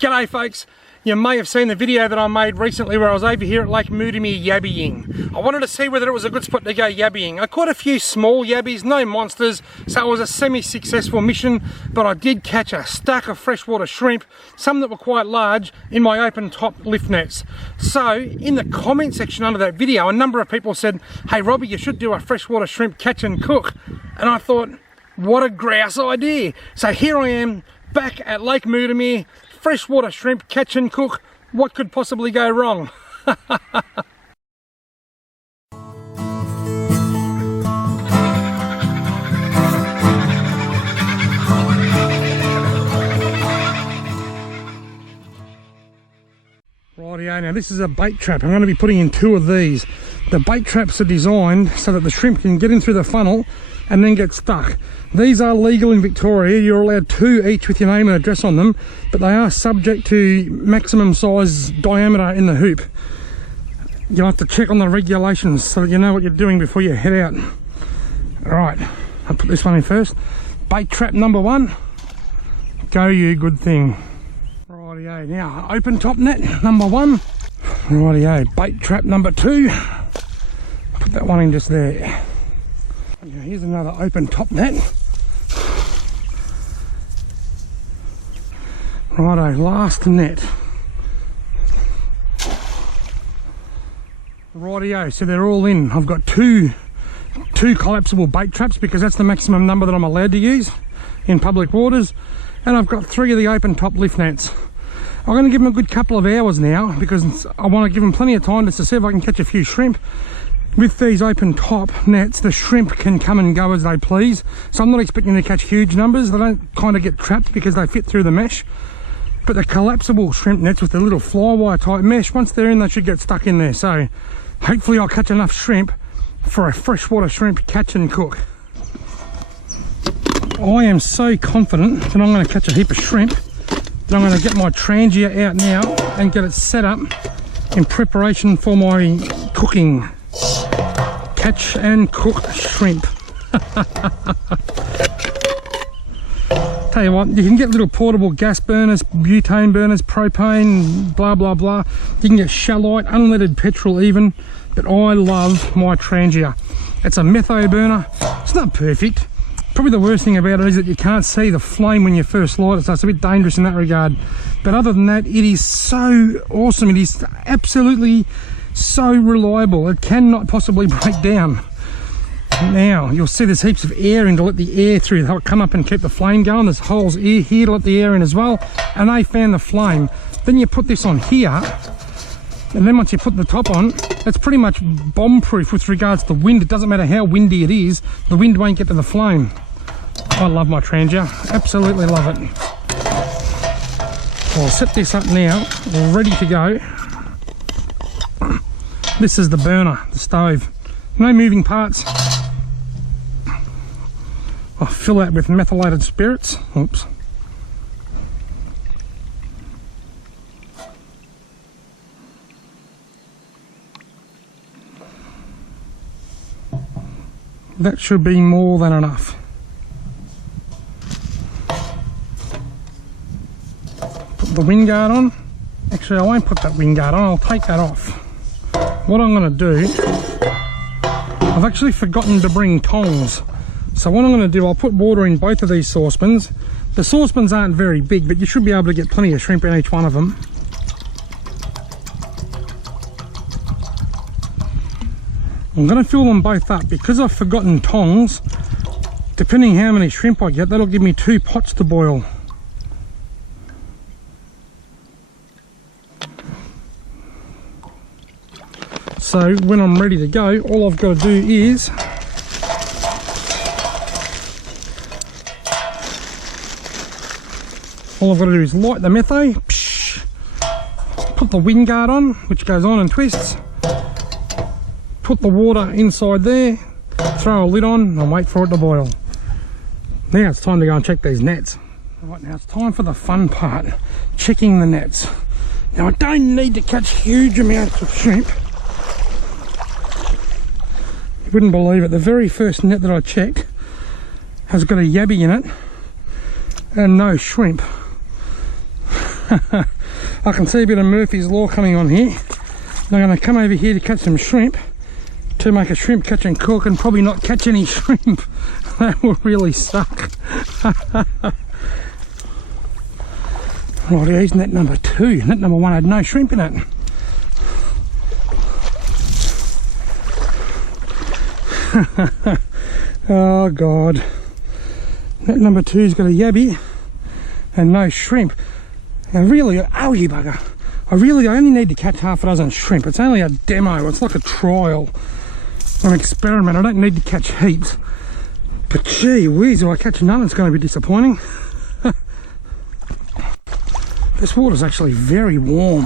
G'day folks, you may have seen the video that I made recently where I was over here at Lake Moodemere yabbying. I wanted to see whether it was a good spot to go yabbying. I caught a few small yabbies, no monsters, so it was a semi-successful mission, but I did catch a stack of freshwater shrimp, some that were quite large, in my open top lift nets. So in the comment section under that video, a number of people said, hey Robbie, you should do a freshwater shrimp catch and cook. And I thought, what a grouse idea. So here I am, back at Lake Moodemere, freshwater shrimp catch and cook. What could possibly go wrong? Rightio, now this is a bait trap. I'm going to be putting in 2 of these. The bait traps are designed so that the shrimp can get in through the funnel and then get stuck. These are legal in Victoria. You're allowed 2 each with your name and address on them, but they are subject to maximum size diameter in the hoop. You'll have to check on the regulations so that you know what you're doing before you head out. Alright, I'll put this one in first. Bait trap number 1. Go you good thing. Rightio, now open top net number 1. Rightio, bait trap number 2. Put that one in just there. Now here's another open top net. Righto, last net. Rightio, so they're all in. I've got two collapsible bait traps because that's the maximum number that I'm allowed to use in public waters. And I've got 3 of the open top lift nets. I'm going to give them a good couple of hours now because I want to give them plenty of time just to see if I can catch a few shrimp. With these open top nets, the shrimp can come and go as they please. So I'm not expecting to catch huge numbers. They don't kind of get trapped because they fit through the mesh. But the collapsible shrimp nets with the little fly wire type mesh, once they're in, they should get stuck in there. So hopefully I'll catch enough shrimp for a freshwater shrimp catch and cook. I am so confident that I'm going to catch a heap of shrimp that I'm going to get my trangia out now and get it set up in preparation for my cooking. Catch and cook shrimp. Tell you what, you can get little portable gas burners, butane burners, propane, blah blah blah. You can get shallite, unleaded petrol even, but I love my trangia. It's a metho burner. It's not perfect. Probably the worst thing about it is that you can't see the flame when you first light it, so it's a bit dangerous in that regard. But other than that, it is so awesome. It is absolutely so reliable. It cannot possibly break down. Now you'll see there's heaps of air in to let the air through. They'll come up and keep the flame going. There's holes here to let the air in as well, and they fan the flame. Then you put this on here, and then once you put the top on, it's pretty much bomb proof with regards to wind. It doesn't matter how windy it is, the wind won't get to the flame. I love my trangia, absolutely love it. I'll set this up now, ready to go. This is the burner, the stove. No moving parts. I'll fill that with methylated spirits. Oops. That should be more than enough. Put the wind guard on. Actually, I won't put that wind guard on, I'll take that off. What I'm going to do, I've actually forgotten to bring tongs. So what I'm going to do, I'll put water in both of these saucepans. The saucepans aren't very big, but you should be able to get plenty of shrimp in each one of them. I'm going to fill them both up. Because I've forgotten tongs, depending how many shrimp I get, that'll give me 2 pots to boil. So when I'm ready to go, all I've got to do is light the metho, put the wind guard on, which goes on and twists, put the water inside there, throw a lid on and wait for it to boil. Now it's time to go and check these nets. Right, now it's time for the fun part, checking the nets. Now I don't need to catch huge amounts of shrimp. You wouldn't believe it, the very first net that I checked has got a yabby in it and no shrimp. I can see a bit of Murphy's Law coming on here. I'm going to come over here to catch some shrimp, to make a shrimp catch and cook, and probably not catch any shrimp. That will really suck. Right, here's net number 2. Net number 1 had no shrimp in it. Oh God. Net number 2's got a yabby and no shrimp. And really, oh you bugger. I only need to catch half a dozen shrimp. It's only a demo, it's like a trial, an experiment. I don't need to catch heaps. But gee whiz, if I catch none, it's going to be disappointing. This water's actually very warm.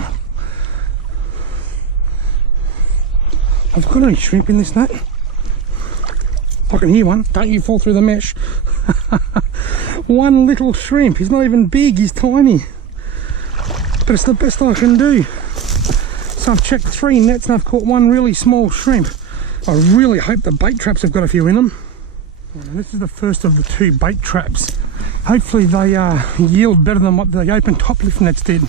Have I got any shrimp in this net? I can hear one. Don't you fall through the mesh. One little shrimp. He's not even big, he's tiny. But it's the best I can do. So I've checked 3 nets and I've caught 1 really small shrimp. I really hope the bait traps have got a few in them. And this is the first of the 2 bait traps. Hopefully they yield better than what the open top lift nets did.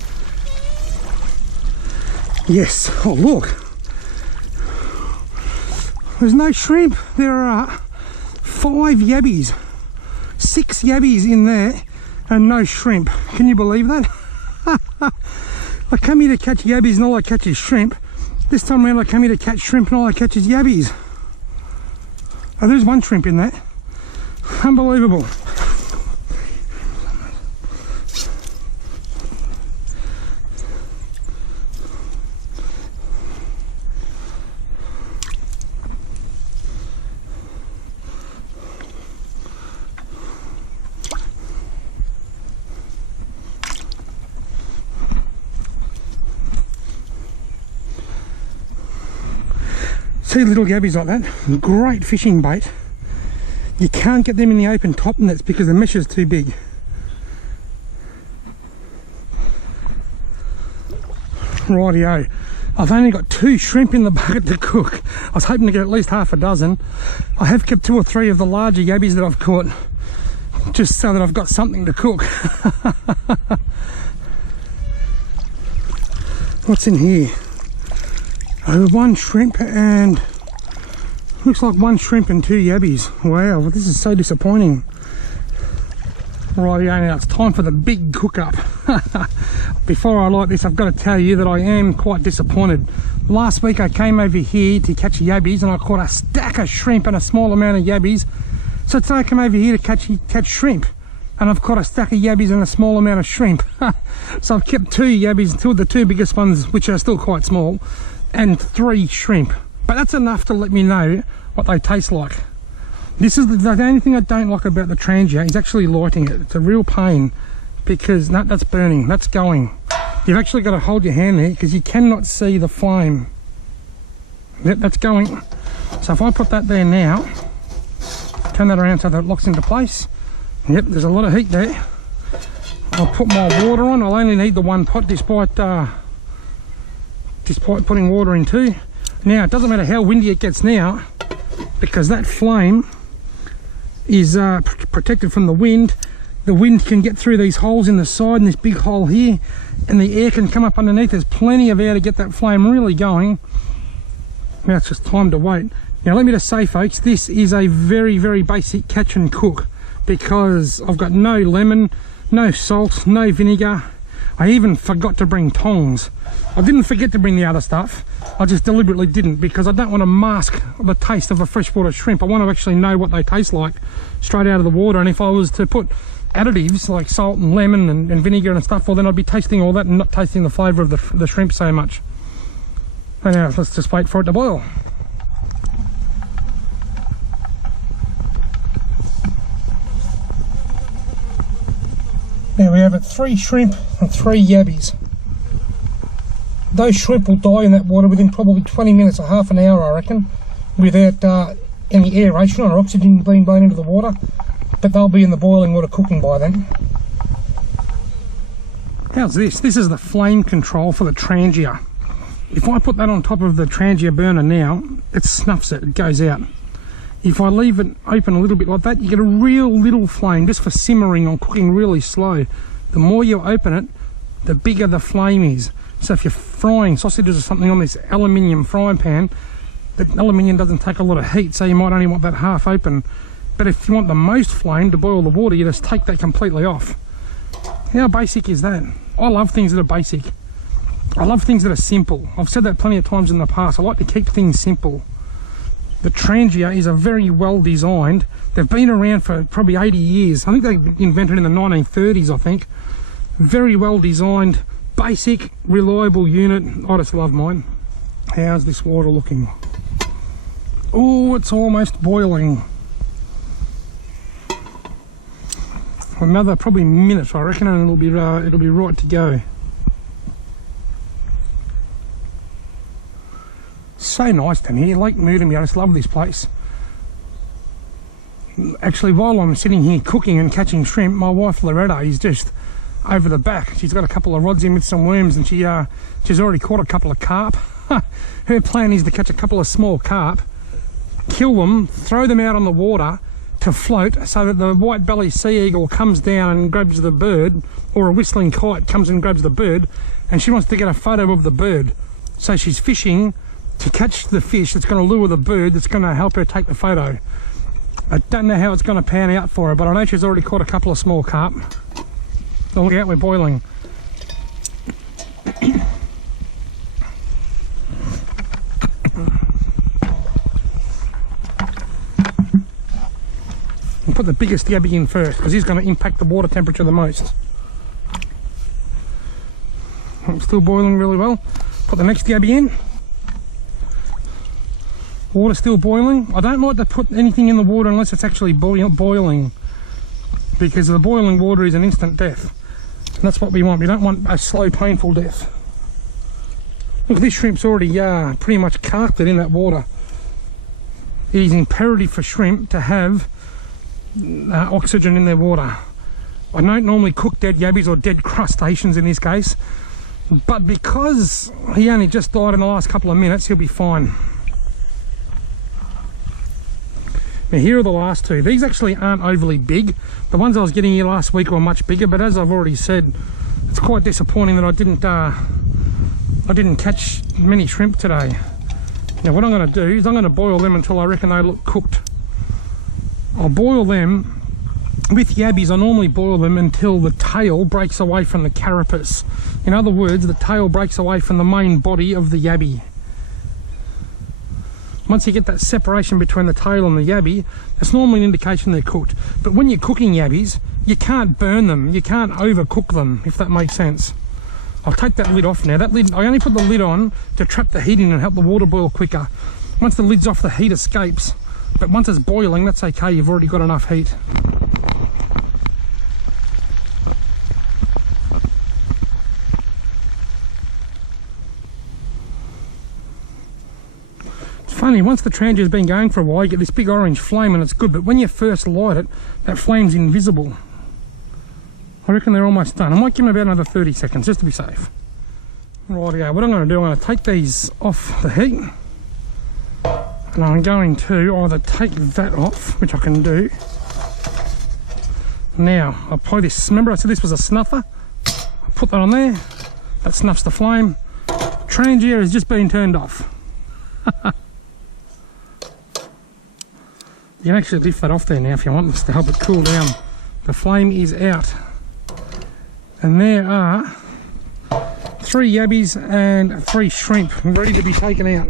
Yes. Oh look. There's no shrimp. There are 5 yabbies. 6 yabbies in there and no shrimp. Can you believe that? I come here to catch yabbies and all I catch is shrimp. This time around I come here to catch shrimp and all I catch is yabbies. Oh, there's 1 shrimp in there. Unbelievable. See little yabbies like that? Great fishing bait. You can't get them in the open top nets because the mesh is too big. Rightio. I've only got 2 shrimp in the bucket to cook. I was hoping to get at least half a dozen. I have kept 2 or 3 of the larger yabbies that I've caught, just so that I've got something to cook. What's in here? Oh, 1 shrimp and looks like 1 shrimp and 2 yabbies. Wow, well, this is so disappointing. Rightio, now it's time for the big cook up. Before I light this, I've got to tell you that I am quite disappointed. Last week I came over here to catch yabbies and I caught a stack of shrimp and a small amount of yabbies. So today I come over here to catch shrimp and I've caught a stack of yabbies and a small amount of shrimp. So I've kept 2 yabbies, 2 of the 2 biggest ones, which are still quite small, and 3 shrimp. But that's enough to let me know what they taste like. This is the only thing I don't like about the Trangia is actually lighting it. It's a real pain because that's burning, that's going. You've actually got to hold your hand there because you cannot see the flame. Yep, that's going. So if I put that there now, turn that around so that it locks into place. Yep, there's a lot of heat there. I'll put my water on. I'll only need the 1 pot despite putting water in 2. Now it doesn't matter how windy it gets now because that flame is protected from the wind. The wind can get through these holes in the side and this big hole here, and the air can come up underneath. There's plenty of air to get that flame really going. Now it's just time to wait. Now let me just say folks, this is a very, very basic catch and cook because I've got no lemon, no salt, no vinegar. I even forgot to bring tongs. I didn't forget to bring the other stuff. I just deliberately didn't because I don't want to mask the taste of a freshwater shrimp. I want to actually know what they taste like straight out of the water. And if I was to put additives like salt and lemon and vinegar and stuff, well then I'd be tasting all that and not tasting the flavour of the shrimp so much. So now let's just wait for it to boil. There we have it, 3 shrimp and 3 yabbies. Those shrimp will die in that water within probably 20 minutes or half an hour, I reckon, without any aeration or oxygen being blown into the water, but they'll be in the boiling water cooking by then. How's this? This is the flame control for the Trangia. If I put that on top of the Trangia burner now, it snuffs it, it goes out. If I leave it open a little bit like that, you get a real little flame just for simmering or cooking really slow. The more you open it, the bigger the flame is. So if you're frying sausages or something on this aluminium frying pan, the aluminium doesn't take a lot of heat, so you might only want that half open. But if you want the most flame to boil the water, you just take that completely off. How basic is that? I love things that are basic. I love things that are simple. I've said that plenty of times in the past. I like to keep things simple. The Trangia is a very well designed. They've been around for probably 80 years. I think they were invented in the 1930s, I think. Very well designed, basic, reliable unit. I just love mine. How's this water looking? Oh, it's almost boiling. Another probably minute, I reckon, and it'll be right to go. So nice down here, Lake Moodemere. I just love this place. Actually, while I'm sitting here cooking and catching shrimp, my wife Loretta is just over the back. She's got a couple of rods in with some worms, and she's already caught a couple of carp. Her plan is to catch a couple of small carp, kill them, throw them out on the water to float, so that the white belly sea eagle comes down and grabs the bird, or a whistling kite comes and grabs the bird, and she wants to get a photo of the bird. So she's fishing to catch the fish that's going to lure the bird that's going to help her take the photo. I don't know how it's going to pan out for her, but I know she's already caught a couple of small carp. Oh, look out, we're boiling. I'll put the biggest yabby in first, because he's going to impact the water temperature the most. It's still boiling really well. Put the next yabby in. Water still boiling. I don't like to put anything in the water unless it's actually boiling, because the boiling water is an instant death, and that's what we want. We don't want a slow, painful death. Look, this shrimp's already pretty much carked it in that water. It is imperative for shrimp to have oxygen in their water. I don't normally cook dead yabbies or dead crustaceans in this case, but because he only just died in the last couple of minutes, he'll be fine. Now here are the last two. These actually aren't overly big. The ones I was getting here last week were much bigger, but as I've already said, it's quite disappointing that I didn't catch many shrimp today. Now what I'm going to do is I'm going to boil them until I reckon they look cooked. I'll boil them with yabbies. I normally boil them until the tail breaks away from the carapace. In other words, the tail breaks away from the main body of the yabby. Once you get that separation between the tail and the yabby, that's normally an indication they're cooked. But when you're cooking yabbies, you can't burn them, you can't overcook them, if that makes sense. I'll take that lid off now. That lid, I only put the lid on to trap the heat in and help the water boil quicker. Once the lid's off, the heat escapes. But once it's boiling, that's okay, you've already got enough heat. Funny, once the Trangia's been going for a while, you get this big orange flame and it's good, but when you first light it, that flame's invisible. I reckon they're almost done. I might give them about another 30 seconds just to be safe. Rightio, what I'm going to do, I'm going to take these off the heat, and I'm going to either take that off, which I can do. Now, I'll apply this. Remember I said this was a snuffer? I'll put that on there. That snuffs the flame. Trangia has just been turned off. You can actually lift that off there now if you want this to help it cool down. The flame is out. And there are 3 yabbies and 3 shrimp ready to be taken out.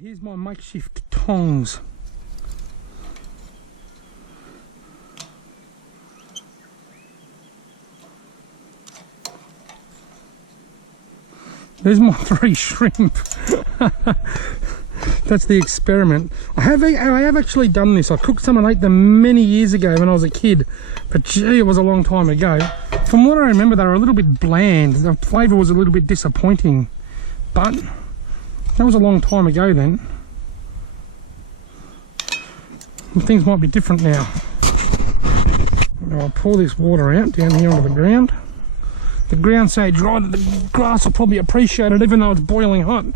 Here's my makeshift tongs. There's my 3 shrimp. That's the experiment. I have actually done this. I cooked some and ate them many years ago when I was a kid, but gee, it was a long time ago. From what I remember, they were a little bit bland. The flavour was a little bit disappointing, but that was a long time ago then. Things might be different now. I'll pour this water out down here onto the ground. The ground's so dry that the grass will probably appreciate it even though it's boiling hot.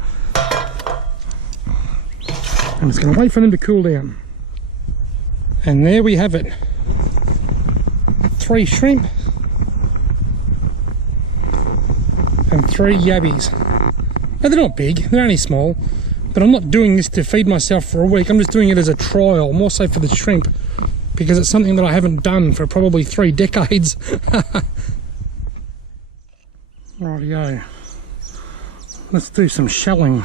I'm just going to wait for them to cool down. And there we have it. 3 shrimp and 3 yabbies. Now they're not big, they're only small, but I'm not doing this to feed myself for a week. I'm just doing it as a trial, more so for the shrimp, because it's something that I haven't done for probably 3 decades. Rightio. Let's do some shelling.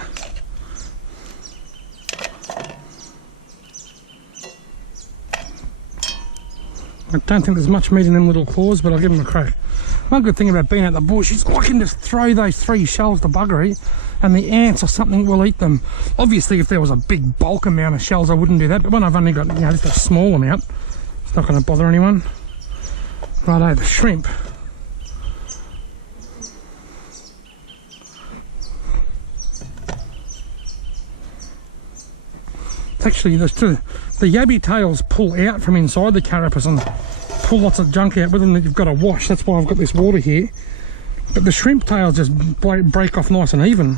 I don't think there's much meat in them little claws, but I'll give them a crack. One good thing about being at the bush is I can just throw those 3 shells to buggery and the ants or something will eat them. Obviously if there was a big bulk amount of shells I wouldn't do that, but when I've only got, you know, just a small amount, it's not going to bother anyone. Righto, the shrimp. It's actually the yabby tails pull out from inside the carapace and pull lots of junk out with them that you've got to wash. That's why I've got this water here. But the shrimp tails just break off nice and even.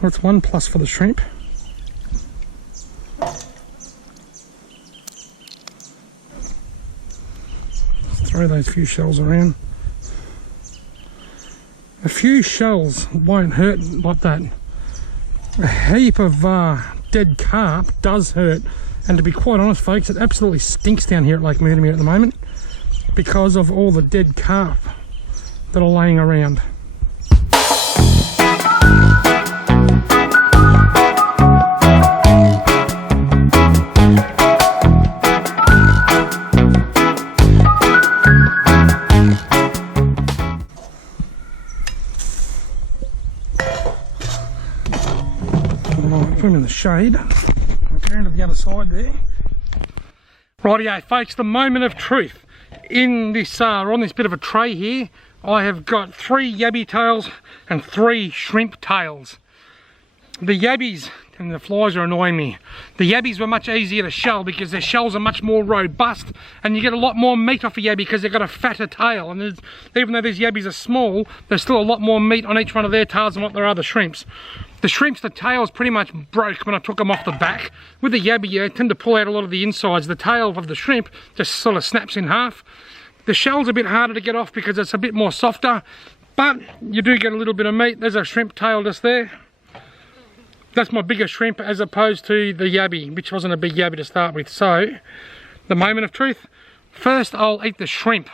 That's 1 plus for the shrimp. Let's throw those few shells around. A few shells won't hurt like that. A heap of dead carp does hurt, and to be quite honest folks, it absolutely stinks down here at Lake Moodemere at the moment because of all the dead carp that are laying around. Put them in the shade. I'll go into the other side there. Rightio folks, the moment of truth. In this, on this bit of a tray here, I have got 3 yabby tails and 3 shrimp tails. The yabbies, and the flies are annoying me, the yabbies were much easier to shell because their shells are much more robust and you get a lot more meat off a yabby because they've got a fatter tail, and even though these yabbies are small, there's still a lot more meat on each one of their tails than what there are the shrimps. The shrimps, the tails pretty much broke when I took them off the back. With the yabby, you tend to pull out a lot of the insides. The tail of the shrimp just sort of snaps in half. The shell's a bit harder to get off because it's a bit more softer, but you do get a little bit of meat. There's a shrimp tail just there. That's my bigger shrimp as opposed to the yabby, which wasn't a big yabby to start with. So, the moment of truth. First, I'll eat the shrimp.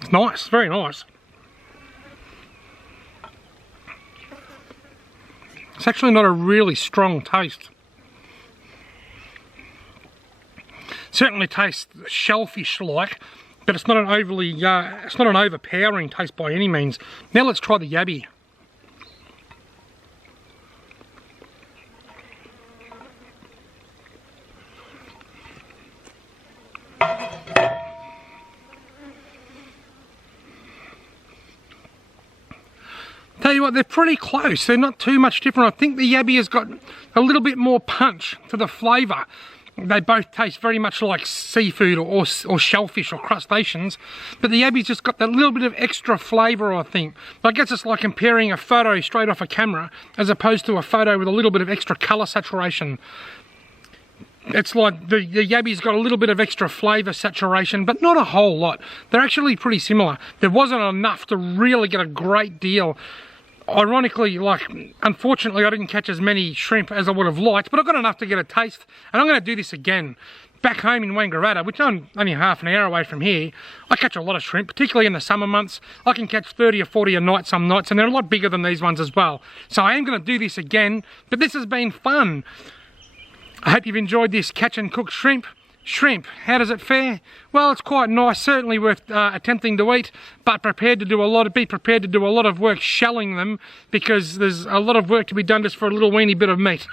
It's nice, very nice. It's actually not a really strong taste. Certainly tastes shellfish-like, but it's not an overly, it's not an overpowering taste by any means. Now let's try the yabby. Tell you what, they're pretty close. They're not too much different. I think the yabby has got a little bit more punch to the flavour. They both taste very much like seafood or shellfish or crustaceans, but the yabby's just got that little bit of extra flavour, I think. I guess it's like comparing a photo straight off a camera as opposed to a photo with a little bit of extra colour saturation. It's like the yabby's got a little bit of extra flavour saturation, but not a whole lot. They're actually pretty similar. There wasn't enough to really get a great deal. Ironically, unfortunately I didn't catch as many shrimp as I would have liked, but I got enough to get a taste, and I'm going to do this again. Back home in Wangaratta, which I'm only half an hour away from here, I catch a lot of shrimp, particularly in the summer months. I can catch 30 or 40 a night some nights, and they're a lot bigger than these ones as well. So I am going to do this again, but this has been fun. I hope you've enjoyed this catch and cook shrimp. Shrimp, how does it fare? Well, it's quite nice, certainly worth attempting to eat, but be prepared to do a lot of work shelling them, because there's a lot of work to be done just for a little weeny bit of meat.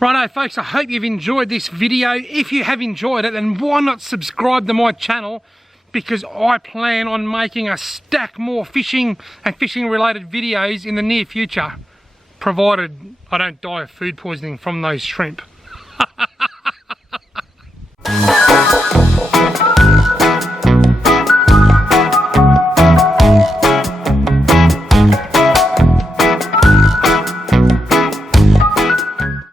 Righto folks, I hope you've enjoyed this video. If you have enjoyed it, then why not subscribe to my channel, because I plan on making a stack more fishing and fishing related videos in the near future, provided I don't die of food poisoning from those shrimp.